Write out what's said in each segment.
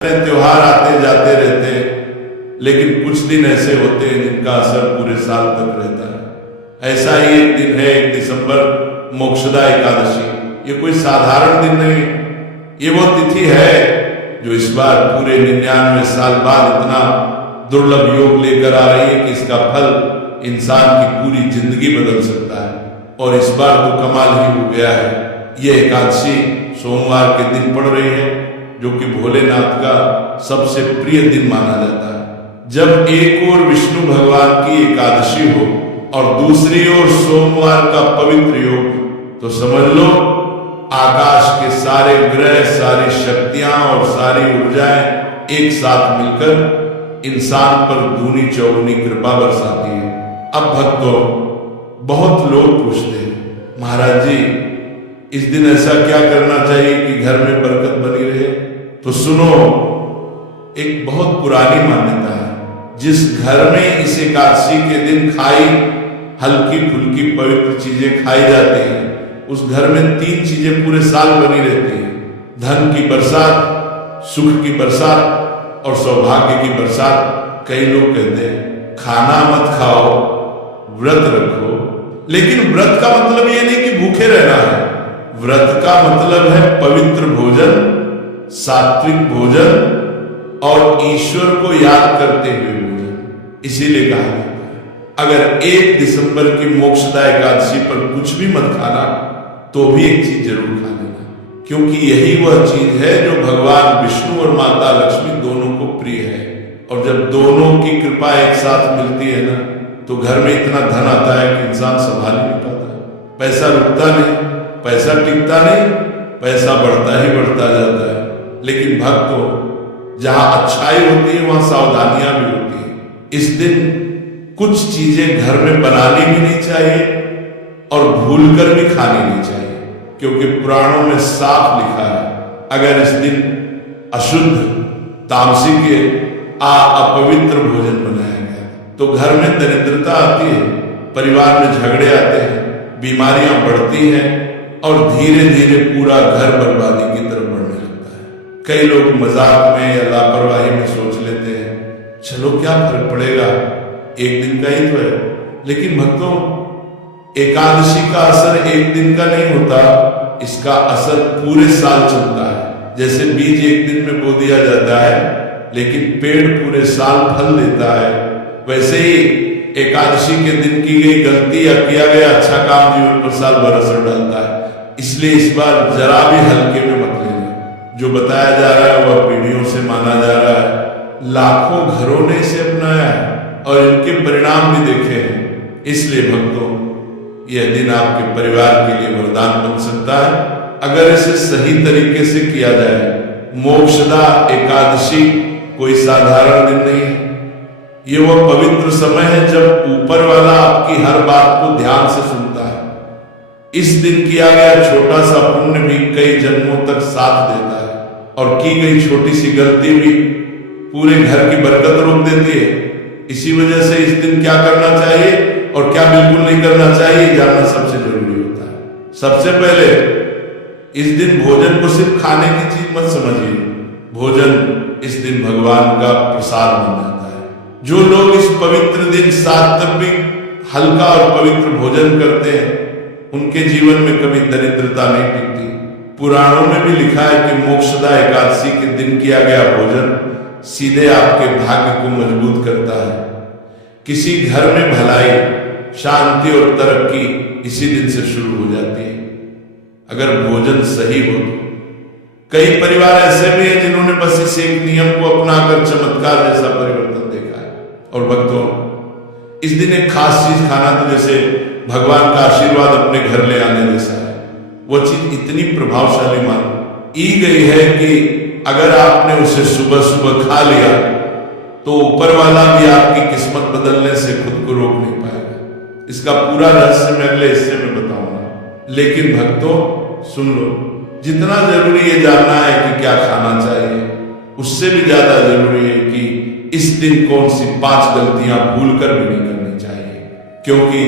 त्योहार आते जाते रहते हैं, लेकिन कुछ दिन ऐसे होते हैं जिनका असर पूरे साल तक रहता है। ऐसा ही एक दिन है 1 दिसंबर, मोक्षदा एकादशी। ये कोई साधारण दिन नहीं, ये वो तिथि है जो इस बार पूरे 99 साल बाद इतना दुर्लभ योग लेकर आ रही है कि इसका फल इंसान की पूरी जिंदगी बदल सकता है। और इस बार तो कमाल ही हो गया है। ये एकादशी सोमवार के दिन पड़ रही है, जो कि भोलेनाथ का सबसे प्रिय दिन माना जाता है। जब एक ओर विष्णु भगवान की एकादशी हो और दूसरी ओर सोमवार का पवित्र योग, तो समझ लो आकाश के सारे ग्रह, सारी शक्तियां और सारी ऊर्जाएं एक साथ मिलकर इंसान पर दूनी चौगुनी कृपा बरसाती है। अब भक्तों, बहुत लोग पूछते हैं, महाराज जी इस दिन ऐसा क्या करना चाहिए कि घर में बरकत बनी रहे? तो सुनो, एक बहुत पुरानी मान्यता है। जिस घर में इस एकादशी के दिन खाई हल्की फुल्की पवित्र चीजें खाई जाती हैं, उस घर में 3 चीजें पूरे साल बनी रहती हैं: धन की बरसात, सुख की बरसात और सौभाग्य की बरसात। कई लोग कहते हैं खाना मत खाओ, व्रत रखो, लेकिन व्रत का मतलब ये नहीं कि भूखे रहना है। व्रत का मतलब है पवित्र भोजन, सात्विक भोजन और ईश्वर को याद करते हुए भोजन। इसीलिए कहा जाता है अगर 1 दिसंबर की मोक्षदा एकादशी पर कुछ भी मत खाना, तो भी एक चीज जरूर खा लेना, क्योंकि यही वह चीज है जो भगवान विष्णु और माता लक्ष्मी दोनों को प्रिय है। और जब दोनों की कृपा एक साथ मिलती है ना, तो घर में इतना धन आता है कि इंसान संभाल ही नहीं पाता। पैसा रुकता नहीं, पैसा टिकता नहीं, पैसा बढ़ता ही बढ़ता जाता है। लेकिन भक्तों, जहां अच्छाई होती है वहां सावधानियां भी होती है। इस दिन कुछ चीजें घर में बनानी भी नहीं चाहिए और भूलकर भी खानी नहीं चाहिए, क्योंकि पुराणों में साफ लिखा है अगर इस दिन अशुद्ध, तामसिक, अपवित्र भोजन बनाया गया तो घर में दरिद्रता आती है, परिवार में झगड़े आते हैं, बीमारियां बढ़ती हैं और धीरे धीरे पूरा घर बर्बादी की तरफ बढ़ने लगता है। कई लोग मजाक में या लापरवाही में सोच लेते हैं चलो क्या फर्क पड़ेगा, एक दिन का ही तो है। लेकिन भक्तों, एकादशी का असर एक दिन का नहीं होता, इसका असर पूरे साल चलता है। जैसे बीज एक दिन में बो दिया जाता है, लेकिन पेड़ पूरे साल फल देता है, वैसे ही एकादशी के दिन की गई गलती या किया गया अच्छा काम जीवन पर साल भर असर डालता है। इसलिए इस बार जरा भी हल्के में मत लेना। जो बताया जा रहा है वह पीढ़ियों से माना जा रहा है, लाखों घरों ने इसे अपनाया है और इनके परिणाम भी देखे हैं। इसलिए भक्तों, यह दिन आपके परिवार के लिए वरदान बन सकता है अगर इसे सही तरीके से किया जाए। मोक्षदा एकादशी कोई साधारण दिन नहीं है। ये वह पवित्र समय है जब ऊपर वाला आपकी हर बात को ध्यान से सुनता है। इस दिन किया गया छोटा सा पुण्य भी कई जन्मों तक साथ देता है, और की गई छोटी सी गलती भी पूरे घर की बरकत रोक देती है। इसी वजह से इस दिन क्या करना चाहिए और क्या बिल्कुल नहीं करना चाहिए जानना सबसे जरूरी होता है। सबसे पहले, इस दिन भोजन को सिर्फ खाने की चीज मत समझिए। भोजन इस दिन भगवान का प्रसाद बन जाता है। जो लोग इस पवित्र दिन सात्विक, हल्का और पवित्र भोजन करते हैं, उनके जीवन में कभी दरिद्रता नहीं टिकती। पुराणों में भी लिखा है कि मोक्षदा एकादशी के दिन किया गया भोजन सीधे आपके भाग्य को मजबूत करता है। किसी घर में भलाई, शांति और तरक्की इसी दिन से शुरू हो जाती है अगर भोजन सही हो तो। कई परिवार ऐसे भी हैं जिन्होंने बस इस एक नियम को अपनाकर चमत्कार जैसा परिवर्तन देखा है। और भक्तों, इस दिन एक खास चीज खाना तो जैसे भगवान का आशीर्वाद अपने घर ले आने जैसा है। वो चीज इतनी प्रभावशाली मानी गई है कि अगर आपने उसे सुबह सुबह खा लिया तो ऊपर वाला भी आपकी किस्मत बदलने से खुद को रोक नहीं पाएगा। इसका पूरा रहस्य मैं अगले हिस्से में बताऊंगा। लेकिन भक्तों सुन लो, जितना जरूरी ये जानना है कि क्या खाना चाहिए, उससे भी ज्यादा जरूरी है कि इस दिन कौन सी 5 गलतियां भूलकर भी नहीं करनी चाहिए, क्योंकि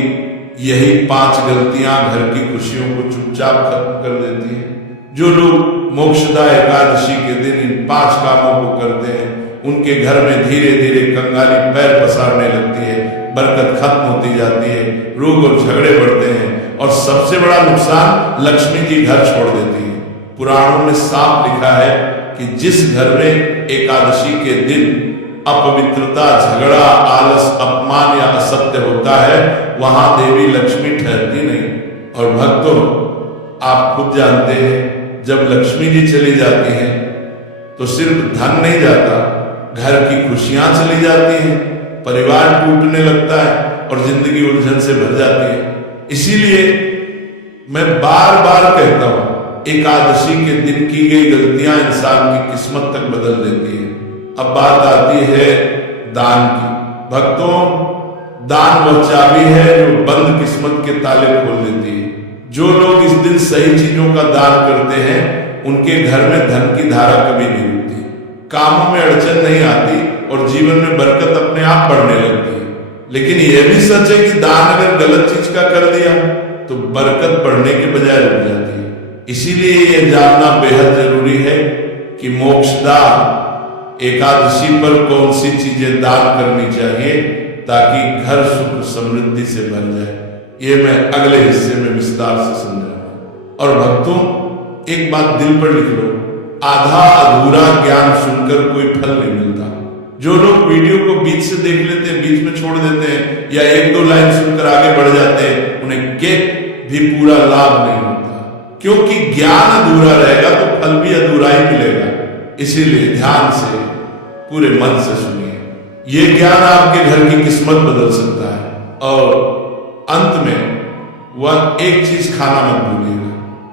यही 5 गलतियां घर की खुशियों को चुपचाप खत्म कर देती हैं। जो लोग मोक्षदा एकादशी के दिन इन 5 कामों को करते हैं, उनके घर में धीरे धीरे कंगाली पैर पसारने लगती है, बरकत खत्म होती जाती है, रोग और झगड़े बढ़ते हैं, और सबसे बड़ा नुकसान लक्ष्मी जी घर छोड़ देती है। पुराणों में साफ लिखा है कि जिस घर में एकादशी के दिन अपवित्रता, झगड़ा, आलस, अपमान या असत्य होता है, वहां देवी लक्ष्मी ठहरती नहीं। और भक्तों, आप खुद जानते हैं, जब लक्ष्मी जी चली जाती हैं तो सिर्फ धन नहीं जाता, घर की खुशियां चली जाती हैं, परिवार टूटने लगता है और जिंदगी उलझन से भर जाती है। इसीलिए मैं बार बार कहता हूं, एकादशी के दिन की गई गलतियां इंसान की किस्मत तक बदल देती है। अब बात आती है दान की। भक्तों, दान वह चाबी है जो बंद किस्मत के ताले खोल देती है। जो लोग इस दिन सही चीजों का दान करते हैं, उनके घर में धन की धारा कभी नहीं रुकती, कामों में अड़चन नहीं आती और जीवन में बरकत अपने आप बढ़ने लगती है। लेकिन यह भी सच है कि दान अगर गलत चीज का कर दिया तो बरकत बढ़ने के बजाय रुक जाती है। इसीलिए यह जानना बेहद जरूरी है कि मोक्षदा एकादशी पर कौन सी चीजें दान करनी चाहिए ताकि घर सुख समृद्धि से भर जाए। ये मैं अगले हिस्से में विस्तार से समझाऊंगा। और भक्तों, एक बात दिल पर लिख लो, आधा अधूरा ज्ञान सुनकर कोई फल नहीं मिलता। जो लोग वीडियो को बीच से देख लेते हैं, बीच में छोड़ देते हैं या 1-2 लाइन सुनकर आगे बढ़ जाते हैं, उन्हें के भी पूरा लाभ नहीं होता, क्योंकि ज्ञान अधूरा रहेगा तो फल भी अधूरा ही मिलेगा। इसीलिए ध्यान से, पूरे मन से सुनिए। ये ज्ञान आपके घर की किस्मत बदल सकता है। और अंत में वह एक चीज खाना मत भूलिएगा।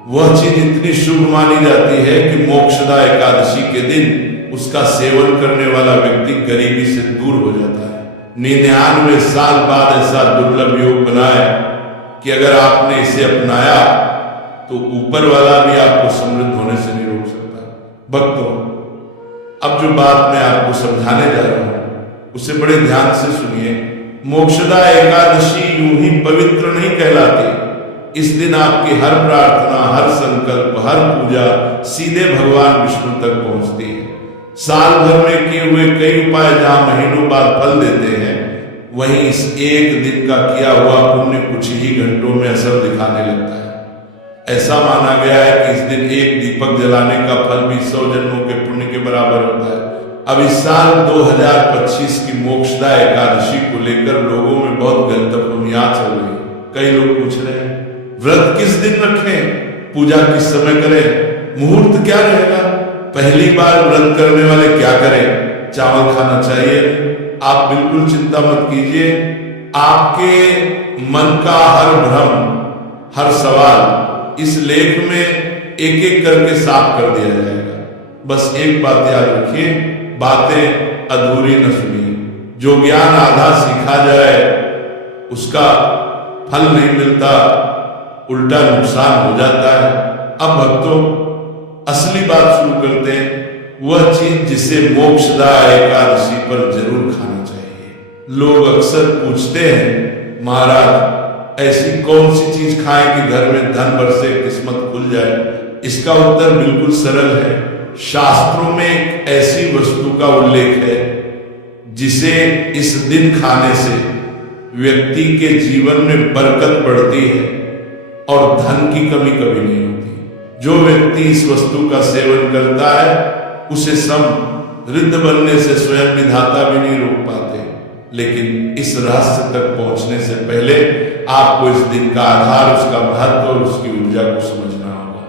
वह चीज इतनी शुभ मानी जाती है कि मोक्षदा एकादशी के दिन उसका सेवन करने वाला व्यक्ति गरीबी से दूर हो जाता है। 99 साल बाद ऐसा दुर्लभ योग बना है कि अगर आपने इसे अपनाया तो ऊपर वाला भी आपको समृद्ध होने से नहीं रोक सकता। भक्तों, अब जो बात मैं आपको समझाने जा रहा हूं उसे बड़े ध्यान से सुनिए। मोक्षदा एकादशी यूं ही पवित्र नहीं कहलाती। इस दिन आपकी हर प्रार्थना, हर संकल्प, हर पूजा सीधे भगवान विष्णु तक पहुंचती है। साल भर में किए हुए कई उपाय जहां महीनों बाद फल देते हैं, वहीं इस एक दिन का किया हुआ पुण्य कुछ ही घंटों में असर दिखाने लगता है। ऐसा माना गया है कि इस दिन एक दीपक जलाने का फल भी 100 जन्मों के पुण्य के बराबर होता है। अब इस साल 2025 की मोक्षदा एकादशी को लेकर लोगों में बहुत गलतफहमियां चल रही है। कई लोग पूछ रहे हैं, व्रत किस दिन रखें, पूजा किस समय करें, मुहूर्त क्या रहेगा, पहली बार व्रत करने वाले क्या करें, चावल खाना चाहिए? आप बिल्कुल चिंता मत कीजिए। आपके मन का हर भ्रम, हर सवाल इस लेख में एक एक करके साफ कर दिया जाएगा। बस एक बात याद रखिए, बातें अधूरी न सुनिए। जो ज्ञान आधा सीखा जाए उसका फल नहीं मिलता, उल्टा नुकसान हो जाता है। अब भक्तों, असली बात शुरू करते हैं, वह चीज जिसे मोक्षदा एकादशी पर जरूर खाना चाहिए। लोग अक्सर पूछते हैं, महाराज ऐसी कौन सी चीज खाएं कि घर में धन बरसे, किस्मत खुल जाए? इसका उत्तर बिल्कुल सरल है। शास्त्रों में एक ऐसी वस्तु का उल्लेख है जिसे इस दिन खाने से व्यक्ति के जीवन में बरकत बढ़ती है और धन की कमी कभी नहीं होती। जो व्यक्ति इस वस्तु का सेवन करता है उसे समृद्ध बनने से स्वयं विधाता भी नहीं रोक पाते। लेकिन इस रहस्य तक पहुंचने से पहले आपको इस दिन का आधार, उसका महत्व और उसकी ऊर्जा को समझना होगा।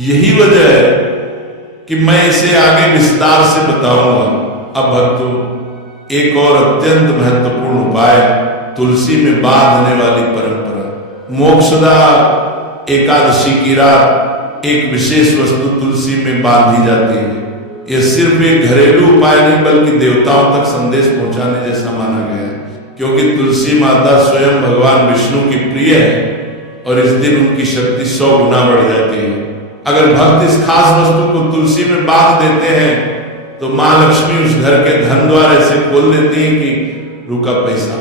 यही वजह है कि मैं इसे आगे विस्तार से बताऊंगा। अब भक्तों, एक और अत्यंत महत्वपूर्ण उपाय, तुलसी में बांधने वाली परंपरा। मोक्षदा एकादशी की रात एक विशेष वस्तु तुलसी में बांधी जाती है। यह सिर्फ एक घरेलू उपाय नहीं बल्कि देवताओं तक संदेश पहुंचाने जैसा माना गया है, क्योंकि तुलसी माता स्वयं भगवान विष्णु की प्रिय है और इस दिन उनकी शक्ति 100 गुना बढ़ जाती है। अगर भक्त इस खास वस्तु को तुलसी में बांध देते हैं तो मां लक्ष्मी उस घर के धन द्वार ऐसे खोल देती है कि रुका पैसा,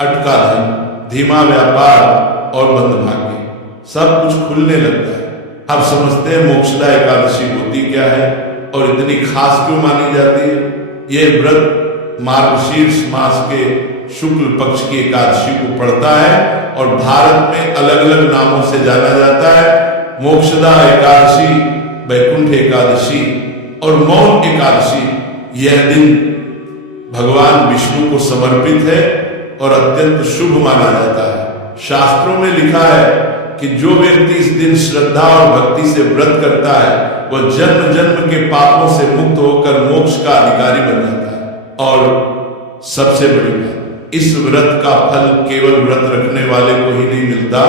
अटका धन, धीमा व्यापार और बंद भाग्य, सब कुछ खुलने लगता है। आप समझते हैं मोक्षदा एकादशी होती क्या है और इतनी खास क्यों मानी जाती है। यह व्रत मार्गशीर्ष मास के शुक्ल पक्ष की एकादशी को पड़ता है और भारत में अलग अलग नामों से जाना जाता है। मोक्षदा एकादशी, वैकुंठ एकादशी और मौन एकादशी। यह दिन भगवान विष्णु को समर्पित है और अत्यंत शुभ माना जाता है। शास्त्रों में लिखा है कि जो व्यक्ति इस दिन श्रद्धा और भक्ति से व्रत करता है वह जन्म जन्म के पापों से मुक्त होकर मोक्ष का अधिकारी बन जाता है। और सबसे बड़ी बात, इस व्रत का फल केवल व्रत रखने वाले को ही नहीं मिलता,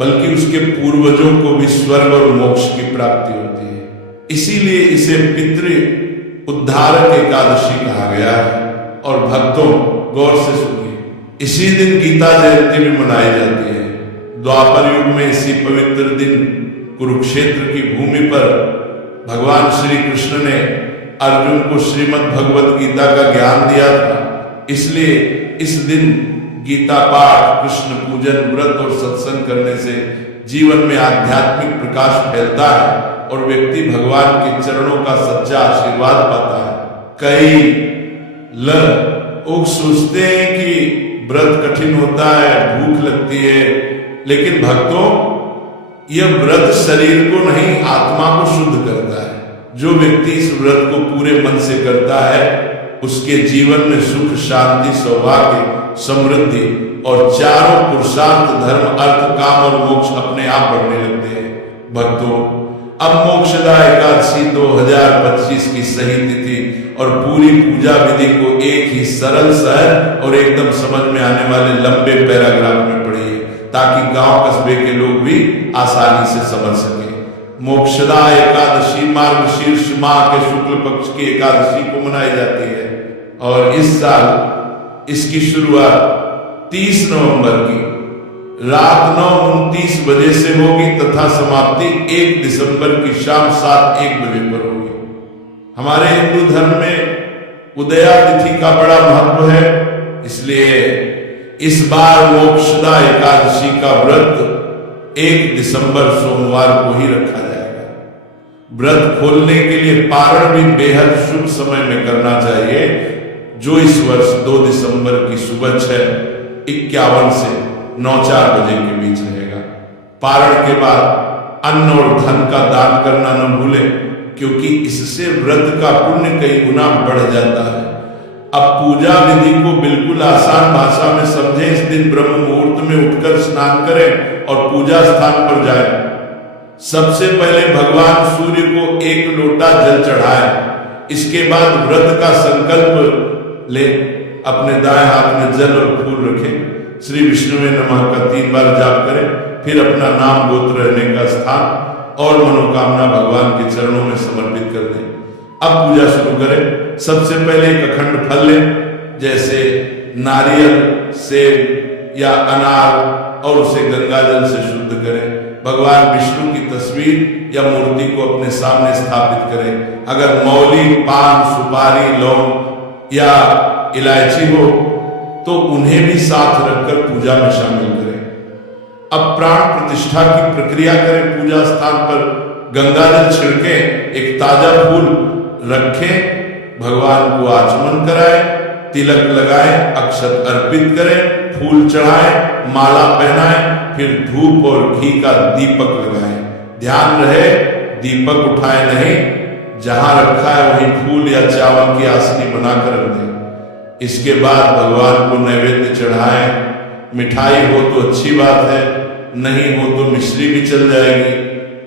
बल्कि उसके पूर्वजों को भी स्वर्ग और मोक्ष की प्राप्ति होती है। इसीलिए इसे पितृ उद्धारक एकादशी कहा गया है। और भक्तों, गौर से सुनिए, इसी दिन गीता जयंती भी मनाई जाती है। द्वापर युग में इसी पवित्र दिन कुरुक्षेत्र की भूमि पर भगवान श्री कृष्ण ने अर्जुन को श्रीमद् भगवद गीता का ज्ञान दिया था। इसलिए इस दिन गीता पाठ, कृष्ण पूजन, व्रत और सत्संग करने से जीवन में आध्यात्मिक प्रकाश फैलता है और व्यक्ति भगवान के चरणों का सच्चा आशीर्वाद पाता है। कई लोग सोचते हैं कि व्रत कठिन होता है, भूख लगती है, लेकिन भक्तों, यह व्रत शरीर को नहीं आत्मा को शुद्ध करता है। जो व्यक्ति इस व्रत को पूरे मन से करता है उसके जीवन में सुख, शांति, सौभाग्य, समृद्धि और चारों पुरुषार्थ, धर्म, अर्थ, काम और मोक्ष अपने आप बढ़ने लगते हैं। भक्तों, अब मोक्षदा एकादशी 2025 की सही तिथि और पूरी पूजा विधि को एक ही सरल, सहज और एकदम समझ में आने वाले लंबे पैराग्राफ में पढ़िए, ताकि गांव कस्बे के लोग भी आसानी से समझ सके। मोक्षदा एकादशी मार्गशीर्ष माह के शुक्ल पक्ष की एकादशी को मनाई जाती है और इस साल इसकी शुरुआत 30 नवंबर की रात 9:29 बजे से होगी तथा समाप्ति 1 दिसंबर की शाम 7:01 बजे पर होगी। हमारे हिंदू धर्म में उदया तिथि का बड़ा महत्व है, इसलिए इस बार मोक्षदा एकादशी का व्रत 1 दिसंबर सोमवार को ही रखा जाएगा। व्रत खोलने के लिए पारण भी बेहद शुभ समय में करना चाहिए, जो इस वर्ष 2 दिसंबर की सुबह 6:51 से 9:04 बजे के बीच रहेगा। पारण के बाद अन्न और धन का दान करना न भूलें, क्योंकि इससे व्रत का पुण्य कई गुना बढ़ जाता है। अब पूजा विधि को बिल्कुल आसान भाषा में समझें। इस दिन ब्रह्म मुहूर्त में उठकर स्नान करें और पूजा स्थान पर जाएं। सबसे पहले भगवान सूर्य को 1 लोटा जल चढ़ाएं। इसके बाद व्रत का संकल्प ले, अपने दाएं हाथ में जल और फूल रखें, श्री विष्णु में नमः का 3 बार जाप करें, फिर अपना नाम, गोत्र, रहने का स्थान और मनोकामना भगवान के चरणों में समर्पित कर दें। अब पूजा शुरू करें। सबसे पहले एक अखंड फल लें, जैसे नारियल, सेब या अनार, और उसे गंगाजल से शुद्ध करें। भगवान विष्णु की तस्वीर या मूर्ति को अपने सामने स्थापित करें। अगर मौली, पान, सुपारी, लौंग या इलायची हो तो उन्हें भी साथ रखकर पूजा में शामिल करें। अब प्राण प्रतिष्ठा की प्रक्रिया करें। पूजा स्थान पर गंगाजल छिड़कें, एक ताजा फूल रखें, भगवान को आचमन कराएं, तिलक लगाएं, अक्षत अर्पित करें, फूल चढ़ाएं, माला पहनाएं, फिर धूप और घी का दीपक लगाएं। ध्यान रहे, दीपक उठाए नहीं, जहां रखा है वहीं फूल या चावल की आसनी बनाकर रख दें। इसके बाद भगवान को नैवेद्य चढ़ाएं। मिठाई हो तो अच्छी बात है, नहीं हो तो मिश्री भी चल जाएगी,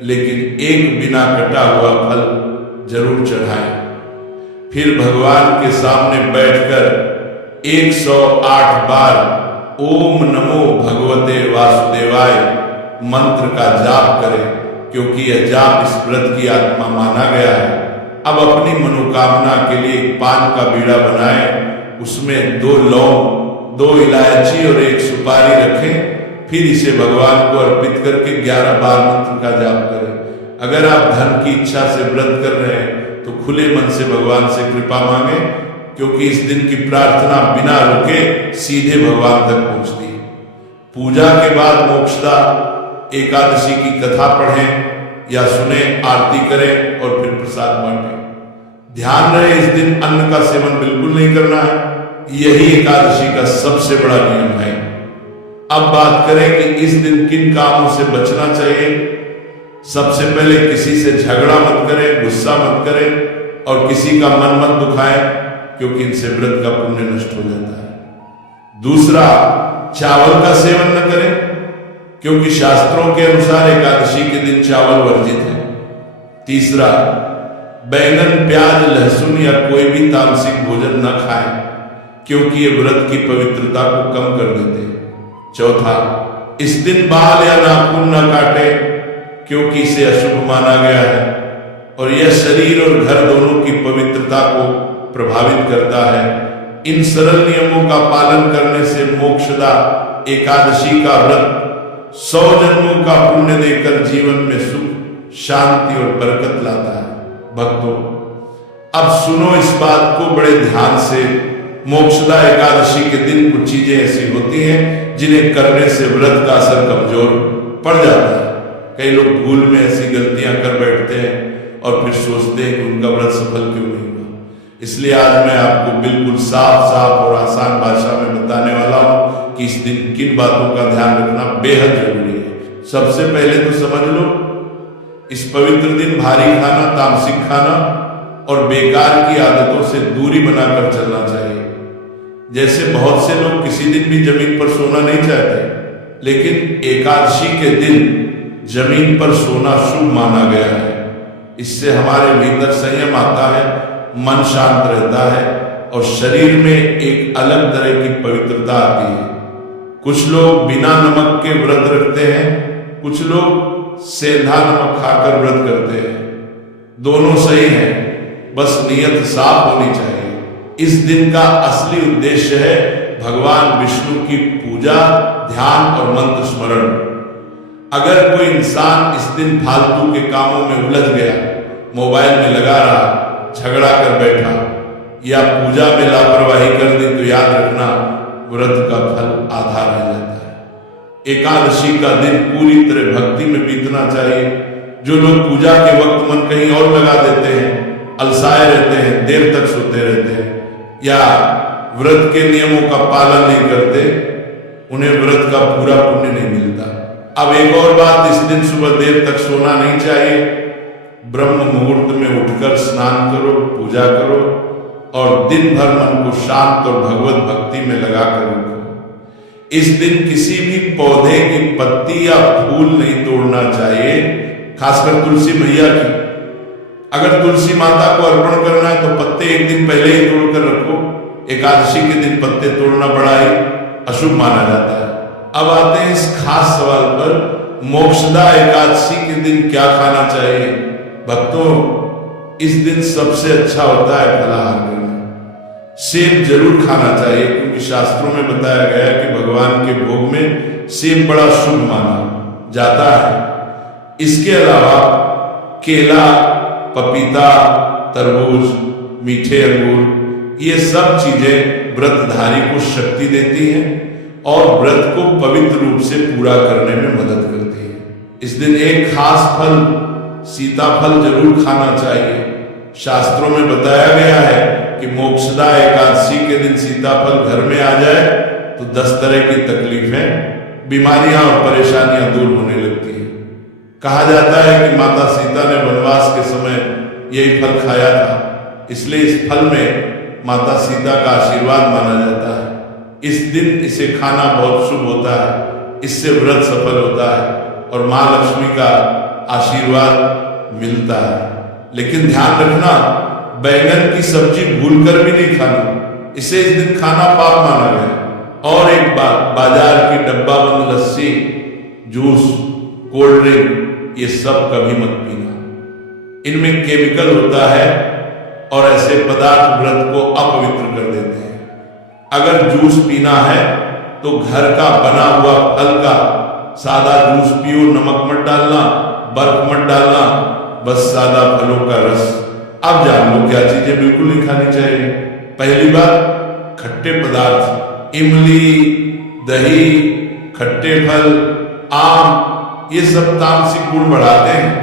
लेकिन एक बिना कटा हुआ फल जरूर चढ़ाएं। फिर भगवान के सामने बैठकर 108 बार ओम नमो भगवते वासुदेवाय मंत्र का जाप करें, क्योंकि यह जाप इस व्रत की आत्मा माना गया है। अब अपनी मनोकामना के लिए एक पान का बीड़ा बनाएं, उसमें 2 लौंग, 2 इलायची और 1 सुपारी रखें। फिर इसे भगवान को अर्पित करके 11 बार मंत्र का जाप करें। अगर आप धन की इच्छा से व्रत कर रहे हैं तो खुले मन से भगवान से कृपा मांगे, क्योंकि इस दिन की प्रार्थना बिना रुके सीधे भगवान तक पहुंचती है। पूजा के बाद मोक्षदा एकादशी की कथा पढ़ें, या सुने, आरती करें और फिर प्रसाद बांटें। ध्यान रहे इस दिन अन्न का सेवन बिल्कुल नहीं करना है। यही एकादशी का सबसे बड़ा नियम है। अब बात करें कि इस दिन किन कामों से बचना चाहिए। सबसे पहले किसी से झगड़ा मत करें, गुस्सा मत करें और किसी का मन मत दुखाएं, क्योंकि इनसे व्रत का पुण्य नष्ट हो जाता है। दूसरा, चावल का सेवन न करें, क्योंकि शास्त्रों के अनुसार एकादशी के दिन चावल वर्जित है। तीसरा, बैंगन, प्याज, लहसुन या कोई भी तामसिक भोजन न खाएं, क्योंकि ये व्रत की पवित्रता को कम कर देते हैं। चौथा, इस दिन बाल या नाखून न काटे, क्योंकि इसे अशुभ माना गया है और यह शरीर और घर दोनों की पवित्रता को प्रभावित करता है। इन सरल नियमों का पालन करने से मोक्षदा एकादशी का व्रत 100 जन्मों का पुण्य देकर जीवन में सुख, शांति और बरकत लाता है। भक्तों, अब सुनो इस बात को बड़े ध्यान से। मोक्षदा एकादशी के दिन कुछ चीजें ऐसी होती हैं जिन्हें करने से व्रत का असर कमजोर पड़ जाता है। कई लोग भूल में ऐसी गलतियां कर बैठते हैं और फिर सोचते हैं कि उनका व्रत सफल क्यों नहीं हुआ। इसलिए आज मैं आपको बिल्कुल साफ साफ और आसान भाषा में बताने वाला हूं कि इस दिन किन बातों का ध्यान रखना बेहद जरूरी है। सबसे पहले तो समझ लो, इस पवित्र दिन भारी खाना, तामसिक खाना और बेकार की आदतों से दूरी बनाकर चलना चाहिए। जैसे बहुत से लोग किसी दिन भी जमीन पर सोना नहीं चाहते, लेकिन एकादशी के दिन जमीन पर सोना शुभ माना गया है। इससे हमारे भीतर संयम आता है, मन शांत रहता है और शरीर में एक अलग तरह की पवित्रता आती है। कुछ लोग बिना नमक के व्रत रखते हैं, कुछ लोग सेंधा नमक खाकर व्रत करते हैं। दोनों सही है, बस नीयत साफ होनी चाहिए। इस दिन का असली उद्देश्य है भगवान विष्णु की पूजा, ध्यान और मंत्र स्मरण। अगर कोई इंसान इस दिन फालतू के कामों में उलझ गया, मोबाइल में लगा रहा, झगड़ा कर बैठा या पूजा में लापरवाही कर दी, तो याद रखना व्रत का फल आधा रह जाता है। एकादशी का दिन पूरी तरह भक्ति में बीतना चाहिए। जो लोग पूजा के वक्त मन कहीं और लगा देते हैं, अलसाए रहते हैं, देर तक सोते रहते हैं या व्रत के नियमों का पालन नहीं करते, उन्हें व्रत का पूरा पुण्य नहीं मिलता। अब एक और बात, इस दिन सुबह देर तक सोना नहीं चाहिए। ब्रह्म मुहूर्त में उठकर स्नान करो, पूजा करो और दिन भर मन को शांत और भगवत भक्ति में लगाकर रखो। इस दिन किसी भी पौधे की पत्ती या फूल नहीं तोड़ना चाहिए, खासकर तुलसी मैया की। अगर तुलसी माता को अर्पण करना है तो पत्ते एक दिन पहले ही तोड़कर रखो। एकादशी के दिन पत्ते तोड़ना बड़ा ही अशुभ माना जाता है। अब आते हैं इस खास सवाल पर, मोक्षदा एकादशी के दिन क्या खाना चाहिए। भक्तों, इस दिन सबसे अच्छा होता है फलाहार करना। सेब जरूर खाना चाहिए, क्योंकि शास्त्रों में बताया गया है कि भगवान के भोग में सेब बड़ा शुभ माना जाता है। इसके अलावा केला, पपीता, तरबूज, मीठे अंगूर, ये सब चीजें व्रतधारी को शक्ति देती हैं और व्रत को पवित्र रूप से पूरा करने में मदद करती है। इस दिन एक खास फल, सीताफल जरूर खाना चाहिए। शास्त्रों में बताया गया है कि मोक्षदा एकादशी के दिन सीताफल घर में आ जाए तो 10 तरह की तकलीफें, बीमारियां और परेशानियां दूर होने लगती हैं। कहा जाता है कि माता सीता ने वनवास के समय यही फल खाया था, इसलिए इस फल में माता सीता का आशीर्वाद माना जाता है। इस दिन इसे खाना बहुत शुभ होता है, इससे व्रत सफल होता है और मां लक्ष्मी का आशीर्वाद मिलता है। लेकिन ध्यान रखना, बैंगन की सब्जी भूलकर भी नहीं खाना, इसे इस दिन खाना पाप माना गया। और एक बात, बाजार की डब्बा बंद लस्सी, जूस, कोल्ड ड्रिंक, ये सब कभी मत पीना। इनमें केमिकल होता है और ऐसे पदार्थ व्रत को अपवित्र कर देते हैं। अगर जूस पीना है तो घर का बना हुआ फल का सादा जूस पियो, नमक मत डालना, बर्फ मत डालना, बस सादा फलों का रस। अब जान लो क्या चीजें बिल्कुल नहीं खानी चाहिए। पहली बात, खट्टे पदार्थ, इमली, दही, खट्टे फल, आम, ये सब तामसिक गुण बढ़ाते हैं।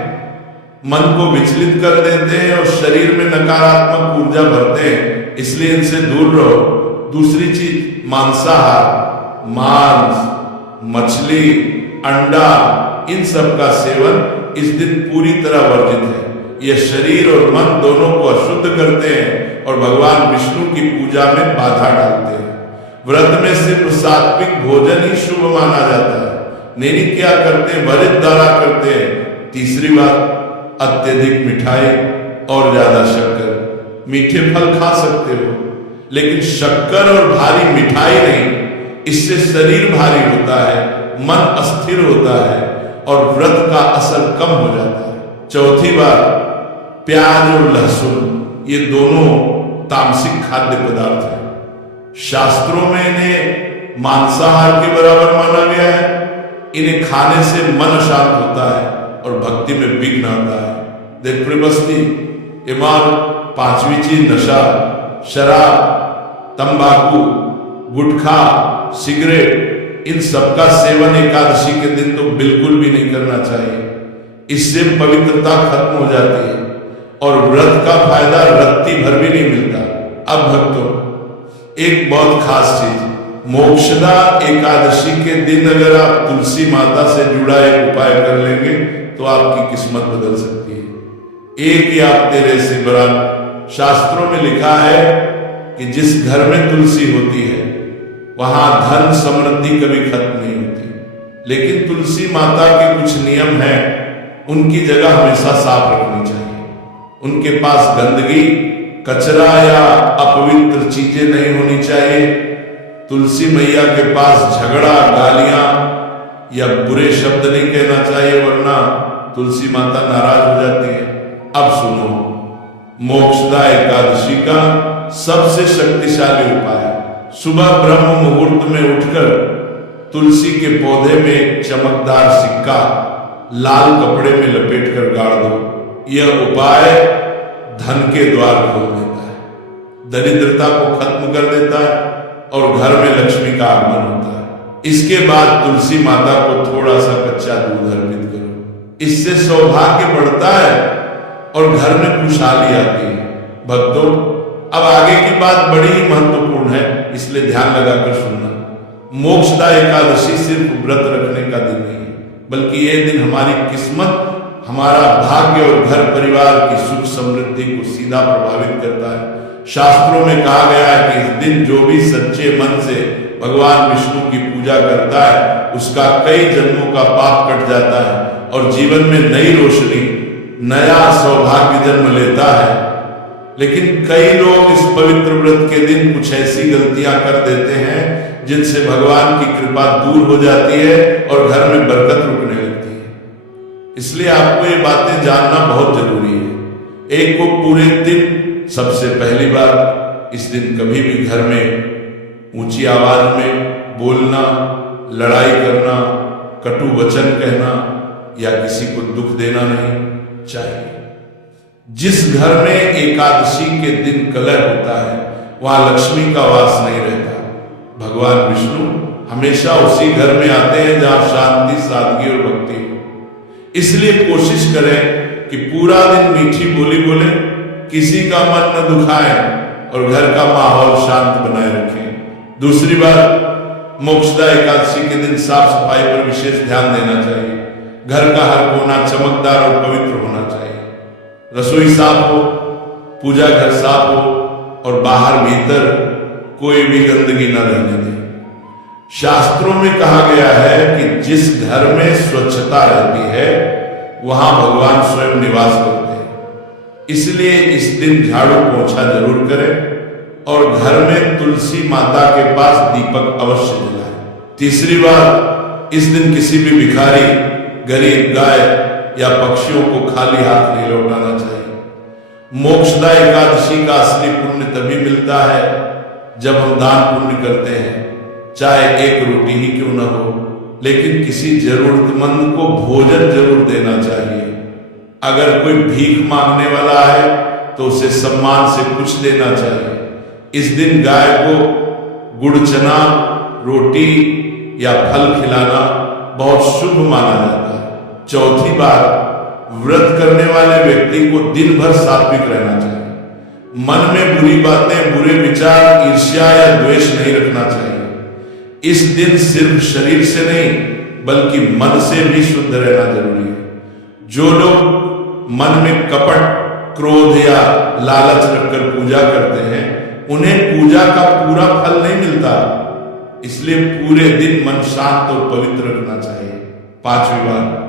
मन को विचलित कर देते हैं और शरीर में नकारात्मक ऊर्जा भरते हैं, इसलिए इनसे दूर रहो। दूसरी चीज मांसाहार, मांस, मछली, अंडा, इन सब का सेवन इस दिन पूरी तरह वर्जित है। यह शरीर और मन दोनों को अशुद्ध करते हैं और भगवान विष्णु की पूजा में बाधा डालते हैं। व्रत में सिर्फ सात्विक भोजन ही शुभ माना जाता है। नैनी क्या करते हैं, वरित द्वारा करते हैं। तीसरी बात, अत्यधिक मिठाई और ज्यादा शक्कर। मीठे फल खा सकते हो, लेकिन शक्कर और भारी मिठाई नहीं, इससे शरीर भारी होता है, मन अस्थिर होता है और व्रत का असर कम हो जाता है। चौथी बात, प्याज और लहसुन, ये दोनों तामसिक खाद्य पदार्थ हैं। शास्त्रों में इन्हें मांसाहार के बराबर माना गया है। इन्हें खाने से मन शांत होता है और भक्ति में विघ्न आता है। देख प्रबस्ती, ईमान, पांचवी चीज नशा, शराब, तंबाकू, गुटखा, सिगरेट, इन सबका सेवन एकादशी के दिन तो बिल्कुल भी नहीं करना चाहिए। इससे पवित्रता खत्म हो जाती है और व्रत का फायदा रत्ती भर भी नहीं मिलता। अब भक्तों, एक बहुत खास चीज, मोक्षदा एकादशी के दिन अगर आप तुलसी माता से जुड़ा एक उपाय कर लेंगे तो आपकी किस्मत बदल सकती है। एक या तेरे से बड़ा, शास्त्रों में लिखा है कि जिस घर में तुलसी होती है वहां धन समृद्धि कभी खत्म नहीं होती। लेकिन तुलसी माता के कुछ नियम हैं, उनकी जगह हमेशा साफ रखनी चाहिए। उनके पास गंदगी, कचरा या अपवित्र चीजें नहीं होनी चाहिए। तुलसी मैया के पास झगड़ा, गालियां या बुरे शब्द नहीं कहना चाहिए, वरना तुलसी माता नाराज हो जाती है। अब सुनो, मोक्षदा एकादशी का सबसे शक्तिशाली उपाय, सुबह ब्रह्म मुहूर्त में उठकर तुलसी के पौधे में एक चमकदार सिक्का लाल कपड़े में लपेटकर गाड़ दो। यह उपाय धन के द्वार खोल देता है, दरिद्रता को खत्म कर देता है और घर में लक्ष्मी का आगमन होता है। इसके बाद तुलसी माता को थोड़ा सा कच्चा दूध अर्पित करो, इससे सौभाग्य बढ़ता है और घर में खुशहाली आती है। भक्तों, अब आगे की बात बड़ी ही महत्वपूर्ण है, इसलिए ध्यान लगाकर सुनना। मोक्षदा एकादशी सिर्फ व्रत रखने का दिन नहीं है, बल्कि यह दिन हमारी किस्मत, हमारा भाग्य और घर परिवार की सुख समृद्धि को सीधा प्रभावित करता है। शास्त्रों में कहा गया है कि इस दिन जो भी सच्चे मन से भगवान विष्णु की पूजा करता है, उसका कई जन्मों का पाप कट जाता है और जीवन में नई रोशनी, नया सौभाग्य जन्म लेता है। लेकिन कई लोग इस पवित्र व्रत के दिन कुछ ऐसी गलतियां कर देते हैं जिनसे भगवान की कृपा दूर हो जाती है और घर में बरकत रुकने लगती है। इसलिए आपको ये बातें जानना बहुत जरूरी है। एक को पूरे दिन, सबसे पहली बात, इस दिन कभी भी घर में ऊंची आवाज में बोलना, लड़ाई करना, कटु वचन कहना या किसी को दुख देना नहीं चाहिए। जिस घर में एकादशी के दिन कलह होता है वहां लक्ष्मी का वास नहीं रहता। भगवान विष्णु हमेशा उसी घर में आते हैं जहां शांति, सादगी और भक्ति हो। इसलिए कोशिश करें कि पूरा दिन मीठी बोली बोले, किसी का मन न दुखाए और घर का माहौल शांत बनाए रखें। दूसरी बात, मोक्षदा एकादशी के दिन साफ सफाई पर विशेष ध्यान देना चाहिए। घर का हर कोना चमकदार और पवित्र होना चाहिए। रसोई साफ हो, पूजा घर साफ हो और बाहर भीतर कोई भी गंदगी न रहने दें। शास्त्रों में कहा गया है कि जिस घर में स्वच्छता रहती है वहां भगवान स्वयं निवास करते हैं। इसलिए इस दिन झाड़ू पोंछा जरूर करें और घर में तुलसी माता के पास दीपक अवश्य जलाएं। तीसरी बात, इस दिन किसी भी भिखारी, गरीब, गाय या पक्षियों को खाली हाथ नहीं लौटाना चाहिए। मोक्षदा एकादशी का असली पुण्य तभी मिलता है जब हम दान पुण्य करते हैं, चाहे एक रोटी ही क्यों न हो, लेकिन किसी जरूरतमंद को भोजन जरूर देना चाहिए। अगर कोई भीख मांगने वाला है तो उसे सम्मान से कुछ देना चाहिए। इस दिन गाय को गुड़ चना, रोटी या फल खिलाना बहुत शुभ माना जाता है। चौथी बात, व्रत करने वाले व्यक्ति को दिन भर सात्विक रहना चाहिए। मन में बुरी बातें, बुरे विचार, ईर्ष्या या द्वेष नहीं रखना चाहिए। इस दिन सिर्फ शरीर से नहीं बल्कि मन से भी शुद्ध रहना जरूरी है। जो लोग मन में कपट, क्रोध या लालच रखकर पूजा करते हैं उन्हें पूजा का पूरा फल नहीं मिलता। इसलिए पूरे दिन मन शांत और पवित्र रखना चाहिए। पांचवी बात,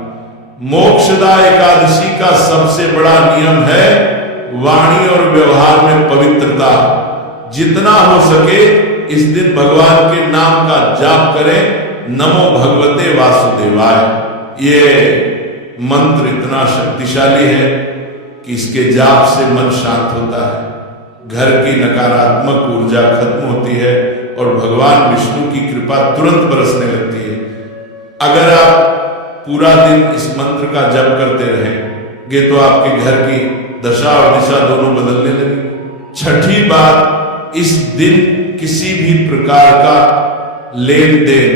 मोक्षदा एकादशी का सबसे बड़ा नियम है वाणी और व्यवहार में पवित्रता। जितना हो सके इस दिन भगवान के नाम का जाप करें। नमो भगवते वासुदेवाय। ये मंत्र इतना शक्तिशाली है कि इसके जाप से मन शांत होता है, घर की नकारात्मक ऊर्जा खत्म होती है और भगवान विष्णु की कृपा तुरंत बरसने लगती है। अगर आप पूरा दिन इस मंत्र का जप करते रहेंगे तो आपके घर की दशा और दिशा दोनों बदलने लगेगी। छठी बात, इस दिन किसी भी प्रकार का लेन देन,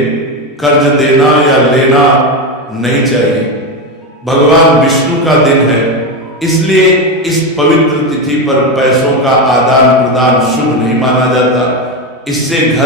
कर्ज देना या लेना नहीं चाहिए। भगवान विष्णु का दिन है, इसलिए इस पवित्र तिथि पर पैसों का आदान प्रदान शुभ नहीं माना जाता। इससे घर